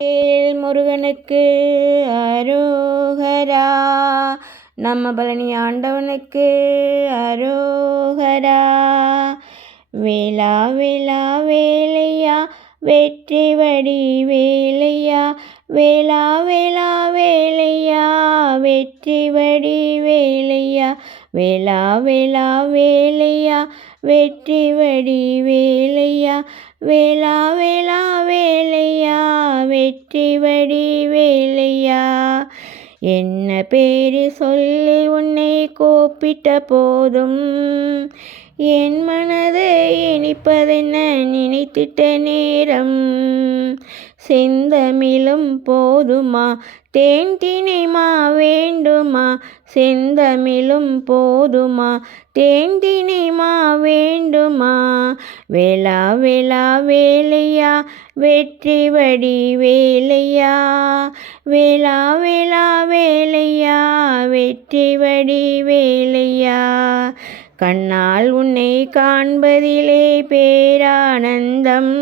வேல் முருகனுக்கு அரோகரா. நம்ம பழனி ஆண்டவனுக்கு அரோகரா. வேலா வேலா வேலையா வெற்றி வடி வேலையா. வேலா வேலா வேலையா வெற்றி வடி வேலையா. வேலா வேலா வேலையா வெற்றி வடி வேலையா. வேலா வேலா வேலையா வெற்றி வடி வேலையா. என்ன பேரு சொல்லி உன்னை கூப்பிட்ட போதும் என் மனது இனிப்பதென்ன நினைத்திட்ட நேரம். செந்தமிழும் போதுமா தேன் தினைமா வேண்டுமா. செந்தமிழும் போதுமா தேன் தினைமா வேண்டுமா. வேலா வேலா வேலையா வெற்றி வடி வேலையா. வேலா வேலா வேலையா வெற்றி வடி வேலையா. கண்ணால் உன்னை காண்பதிலே பேரானந்தம்.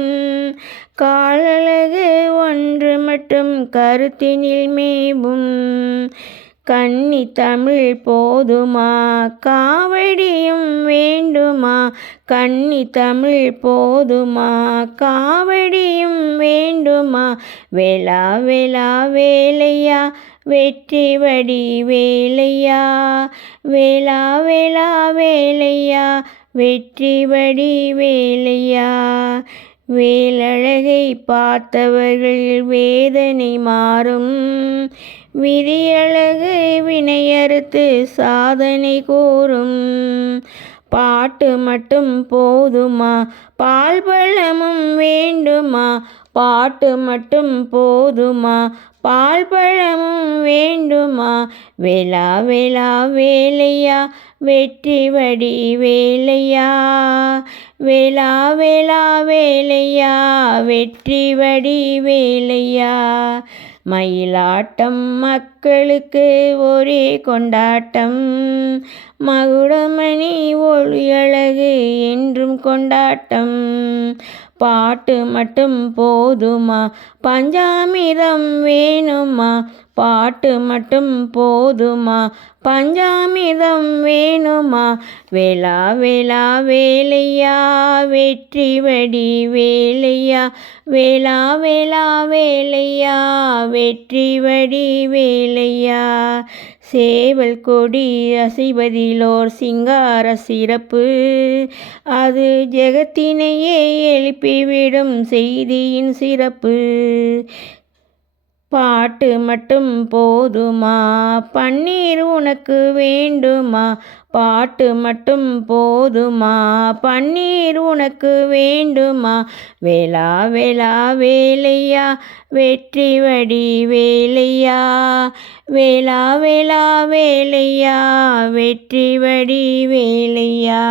காலழகு ஒன்று மட்டும் கருத்தினில் மேவும். கன்னி தமிழ் போதுமா காவடியும் வேண்டுமா. கன்னி தமிழ் போதுமா காவடியும் வேண்டுமா. வேலா வேலா வேலையா வெற்றி வடி வேலையா. வேலா வேலா வேலையா வெற்றி வடி வேலையா. வேலழகை பார்த்தவர்கள் வேதனை மாறும். விதியழகு வினையறுத்து சாதனை கூறும். பாட்டு மட்டும் போதுமா பால் பழமும் வேண்டுமா. பாட்டு மட்டும் போதுமா பால் பழமும் வேண்டுமா. வேலா வேலா வேலையா வெற்றி வடி வேலையா. வேலா வேலா வேலையா வெற்றி வடி வேலையா. மயிலாட்டம் மக்களுக்கு ஒரே கொண்டாட்டம். மகுடமணி ஒளியழகு என்றும் கொண்டாட்டம். பாட்டு மட்டும் போதுமா பஞ்சாமிர்தம் வேணுமா. பாட்டு மட்டும் போதுமா பஞ்சாமிர்தம் வேணுமா. வேலா வேலா வேலையா வெற்றி வடி வேலையா. வேலா வேலா வேலையா வெற்றி வடி வேலையா. சேவல் கொடி அசைவதிலோர் சிங்கார சிறப்பு. அது ஜெகத்தினையே எழுப்பிவிடும் செய்தியின் சிறப்பு. பாட்டு மட்டும் போதுமா பன்னீர் உனக்கு வேண்டுமா. பாட்டு மட்டும் போதுமா பன்னீர் உனக்கு வேண்டுமா. வேலா வேலா வேலையா வெற்றி வடி வேலையா. வேலா வேலா வேலையா வெற்றி வடி வேலையா.